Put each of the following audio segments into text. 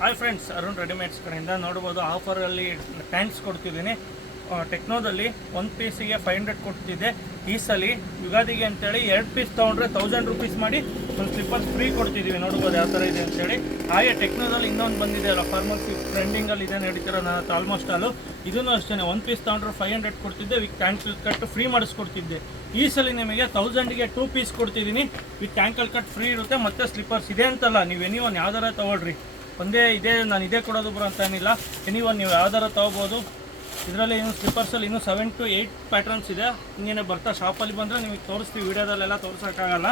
Hi friends, Arun readymades ಕಡೆಯಿಂದ ನೋಡ್ಬೋದು ಆಫರಲ್ಲಿ pants ಕೊಡ್ತಿದ್ದೀನಿ. ಟೆಕ್ನೋದಲ್ಲಿ ಒಂದು ಪೀಸಿಗೆ 500 ಕೊಡ್ತಿದ್ದೆ. ಈ ಸಲ ಯುಗಾದಿಗೆ ಅಂತೇಳಿ 2 ಪೀಸ್ ತೊಗೊಂಡ್ರೆ 1000 ರೂಪೀಸ್ ಮಾಡಿ ಒಂದು ಸ್ಲಿಪ್ಪರ್ಸ್ ಫ್ರೀ ಕೊಡ್ತಿದ್ದೀವಿ. ನೋಡ್ಬೋದು ಯಾವ ಥರ ಇದೆ ಅಂತೇಳಿ. ಹಾಗೆ ಟೆಕ್ನೋದಲ್ಲಿ ಇನ್ನೊಂದು ಬಂದಿದೆ ಅಲ್ಲ, ಫಾರ್ಮಲ್ಸ್ ಟ್ರೆಂಡಿಂಗಲ್ಲಿ ಇದೆ ನಡೀತಿರೋ ನಾನು ಆಲ್ಮೋಸ್ಟ್ ಆಲು. ಇದನ್ನು ಅಷ್ಟೇ 1 ಪೀಸ್ ತೊಗೊಂಡ್ರೆ 500 ಕೊಡ್ತಿದ್ದೆ, ವಿತ್ ಆ್ಯಂಕಲ್ ಕಟ್ ಫ್ರೀ ಮಾಡಿಸ್ಕೊಡ್ತಿದ್ದೆ. ಈ ಸಲ ನಿಮಗೆ 1000ಗೆ 2 ಪೀಸ್ ಕೊಡ್ತಿದ್ದೀನಿ, ವಿತ್ ಆ್ಯಂಕಲ್ ಕಟ್ ಫ್ರೀ ಇರುತ್ತೆ. ಮತ್ತು ಸ್ಲಿಪ್ಪರ್ಸ್ ಇದೆ ಅಂತಲ್ಲ, ನೀವು ಎನಿವನ್ ಯಾವ್ದಾರ ತೊಗೊಳ್ರಿ, ಒಂದೇ ಇದೆ ನಾನು ಇದೇ ಕೊಡೋದು ಬರೋ ಅಂತ ಏನಿಲ್ಲ. ಎನಿವನ್ ನೀವು ಯಾವ್ದಾರ ತೊಗೋಬೋದು. ಇದರಲ್ಲಿ ಇನ್ನು ಸ್ಲಿಪ್ಪರ್ಸಲ್ಲಿ ಇನ್ನೂ 7 to 8 ಪ್ಯಾಟ್ರನ್ಸ್ ಇದೆ. ಹಿಂಗೇನೆ ಬರ್ತಾ ಶಾಪಲ್ಲಿ ಬಂದರೆ ನಿಮಗೆ ತೋರಿಸ್ತೀವಿ, ವೀಡಿಯೋದಲ್ಲೆಲ್ಲ ತೋರಿಸೋಕ್ಕಾಗಲ್ಲ.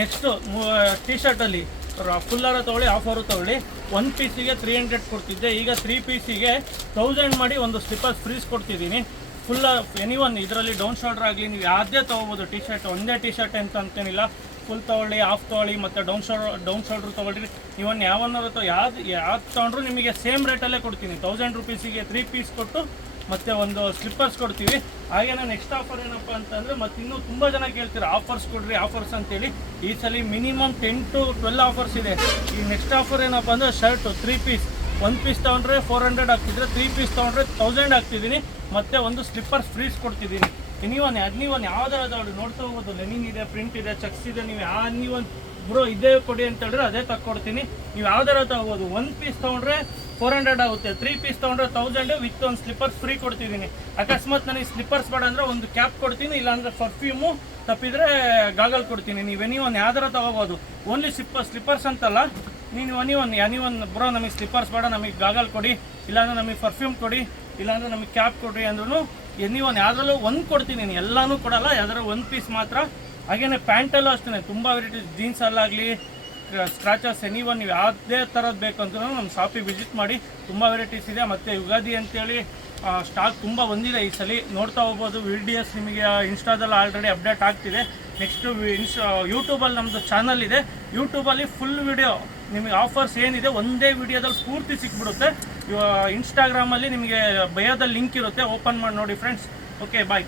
ನೆಕ್ಸ್ಟು ಟಿ ಶರ್ಟಲ್ಲಿ ಫುಲ್ಲಾರ ತೊಗೊಳ್ಳಿ, ಆಫರು ತೊಗೊಳ್ಳಿ. 1 ಪೀಸಿಗೆ 300 ಕೊಡ್ತಿದ್ದೆ, ಈಗ 3 ಪೀಸಿಗೆ 1000 ಮಾಡಿ ಒಂದು ಸ್ಲಿಪ್ಪರ್ಸ್ ಫ್ರೀಸ್ ಕೊಡ್ತಿದ್ದೀನಿ. ಫುಲ್ಲ ಎನಿವನ್ ಇದರಲ್ಲಿ ಡೌನ್ ಶೋಲ್ಡರ್ ಆಗಲಿ, ನೀವು ಯಾವುದೇ ತೊಗೋಬೋದು. ಟಿ ಶರ್ಟ್ ಒಂದೇ ಟಿ ಶರ್ಟ್ ಅಂತೇನಿಲ್ಲ, ಫುಲ್ ತೊಗೊಳ್ಳಿ, ಆಫ್ ತೊಗೊಳ್ಳಿ, ಮತ್ತು ಡೌನ್ ಶೋಲ್ಡ್ರ್ ತೊಗೊಳ್ರಿ. ಇವನ್ ಯಾವನ್ನಾರು ಯಾವ್ದು ತೊಗೊಂಡ್ರು ನಿಮಗೆ ಸೇಮ್ ರೇಟಲ್ಲೇ ಕೊಡ್ತೀನಿ. 1000 ರೂಪೀಸಿಗೆ 3 ಪೀಸ್ ಕೊಟ್ಟು ಮತ್ತು ಒಂದು ಸ್ಲಿಪ್ಪರ್ಸ್ ಕೊಡ್ತೀವಿ. ಹಾಗೇನೇ ನೆಕ್ಸ್ಟ್ ಆಫರ್ ಏನಪ್ಪ ಅಂತಂದರೆ, ಮತ್ತು ಇನ್ನೂ ತುಂಬ ಜನ ಕೇಳ್ತೀರ ಆಫರ್ಸ್ ಕೊಡ್ರಿ ಆಫರ್ಸ್ ಅಂತೇಳಿ. ಈ ಸಲ ಮಿನಿಮಮ್ 10 to 12 ಆಫರ್ಸ್ ಇದೆ. ಈ ನೆಕ್ಸ್ಟ್ ಆಫರ್ ಏನಪ್ಪ ಅಂದರೆ ಶರ್ಟು 3 ಪೀಸ್. 1 ಪೀಸ್ ತೊಗೊಂಡ್ರೆ 400 ಆಗ್ತಿದ್ರೆ, 3 ಪೀಸ್ ತೊಗೊಂಡ್ರೆ 1000 ಆಗ್ತಿದ್ದೀನಿ. ಮತ್ತು ಒಂದು ಸ್ಲಿಪ್ಪರ್ಸ್ ಫ್ರೀಸ್ ಕೊಡ್ತಿದ್ದೀನಿ. ನೀವೊಂದು ಯಾವ್ದಾರ ತಗೊಳ್ಳಿ, ನೋಡ್ತಾ ಹೋಗೋದು. ಲೆನಿನ್ ಇದೆ, ಪ್ರಿಂಟ್ ಇದೆ, ಚೆಕ್ಸ್ ಇದೆ. ನೀವು ನೀವೊಂದು ಬ್ರೋ ಇದೇ ಕೊಡಿ ಅಂತ ಹೇಳಿದ್ರೆ ಅದೇ ತಕ್ಕೊಡ್ತೀನಿ. ನೀವು ಯಾವ್ದಾರ ತಗೋಬೋದು. 1 ಪೀಸ್ ತೊಗೊಂಡ್ರೆ 400 ಆಗುತ್ತೆ, 3 ಪೀಸ್ ತೊಗೊಂಡ್ರೆ 1000 ವಿತ್ ಒಂದು ಸ್ಲಿಪ್ಪರ್ಸ್ ಫ್ರೀ ಕೊಡ್ತಿದ್ದೀನಿ. ಅಕಸ್ಮಾತ್ ನನಗೆ ಸ್ಲಿಪ್ಪರ್ಸ್ ಬೇಡ ಅಂದರೆ ಒಂದು ಕ್ಯಾಪ್ ಕೊಡ್ತೀನಿ, ಇಲ್ಲಾಂದರೆ ಪರ್ಫ್ಯೂಮು, ತಪ್ಪಿದ್ರೆ ಗಾಗಲ್ ಕೊಡ್ತೀನಿ. ನೀವೊಂದು ಯಾವ್ದಾರ ತೊಗೋಬೋದು. ಓನ್ಲಿ ಸ್ಲಿಪ್ಪರ್ಸ್ ಅಂತಲ್ಲ, ನೀವೊಂದು ಬ್ರೋ ನಮಗೆ ಸ್ಲಿಪ್ಪರ್ಸ್ ಬೇಡ, ನಮಗೆ ಗಾಗಲ್ ಕೊಡಿ, ಇಲ್ಲಾಂದರೆ ನಮಗೆ ಪರ್ಫ್ಯೂಮ್ ಕೊಡಿ, ಇಲ್ಲಾಂದರೆ ನಮಗೆ ಕ್ಯಾಪ್ ಕೊಡ್ರಿ ಅಂದ್ರೂ ಯಾವ್ದ್ರಲ್ಲೂ ಒಂದು ಕೊಡ್ತೀನಿ. ಎಲ್ಲನೂ ಕೊಡಲ್ಲ, ಯಾವ್ದಾರ 1 ಪೀಸ್ ಮಾತ್ರ. ಹಾಗೇನೆ ಪ್ಯಾಂಟಲ್ಲೂ ಅಷ್ಟೇ ತುಂಬ ವೆರೈಟೀಸ್, ಜೀನ್ಸಲ್ಲಾಗಲಿ, ಸ್ಕ್ರಾಚಸ್, ನೀವು ಯಾವುದೇ ಥರದ್ದು ಬೇಕು ಅಂತ ನಮ್ಮ ಶಾಪಿಗೆ ವಿಸಿಟ್ ಮಾಡಿ. ತುಂಬ ವೆರೈಟೀಸ್ ಇದೆ. ಮತ್ತು ಯುಗಾದಿ ಅಂತೇಳಿ ಸ್ಟಾಕ್ ತುಂಬ ಬಂದಿದೆ ಈ ಸಲ, ನೋಡ್ತಾ ಹೋಗ್ಬೋದು. ವಿಡಿಯೋಸ್ ನಿಮಗೆ ಇನ್ಸ್ಟಾದಲ್ಲಿ ಆಲ್ರೆಡಿ ಅಪ್ಡೇಟ್ ಆಗ್ತಿದೆ. ನೆಕ್ಸ್ಟು ಯೂಟ್ಯೂಬಲ್ಲಿ ನಮ್ಮದು ಚಾನಲ್ ಇದೆ. ಯೂಟ್ಯೂಬಲ್ಲಿ ಫುಲ್ ವಿಡಿಯೋ ನಿಮಗೆ ಆಫರ್ಸ್ ಏನಿದೆ ಒಂದೇ ವಿಡಿಯೋದಲ್ಲಿ ಪೂರ್ತಿ ಸಿಕ್ಬಿಡುತ್ತೆ. ಇನ್ಸ್ಟಾಗ್ರಾಮಲ್ಲಿ ನಿಮಗೆ ಬಯೋದಲ್ಲಿ ಲಿಂಕ್ ಇರುತ್ತೆ, ಓಪನ್ ಮಾಡಿ ನೋಡಿ ಫ್ರೆಂಡ್ಸ್. ಓಕೆ, ಬಾಯ್.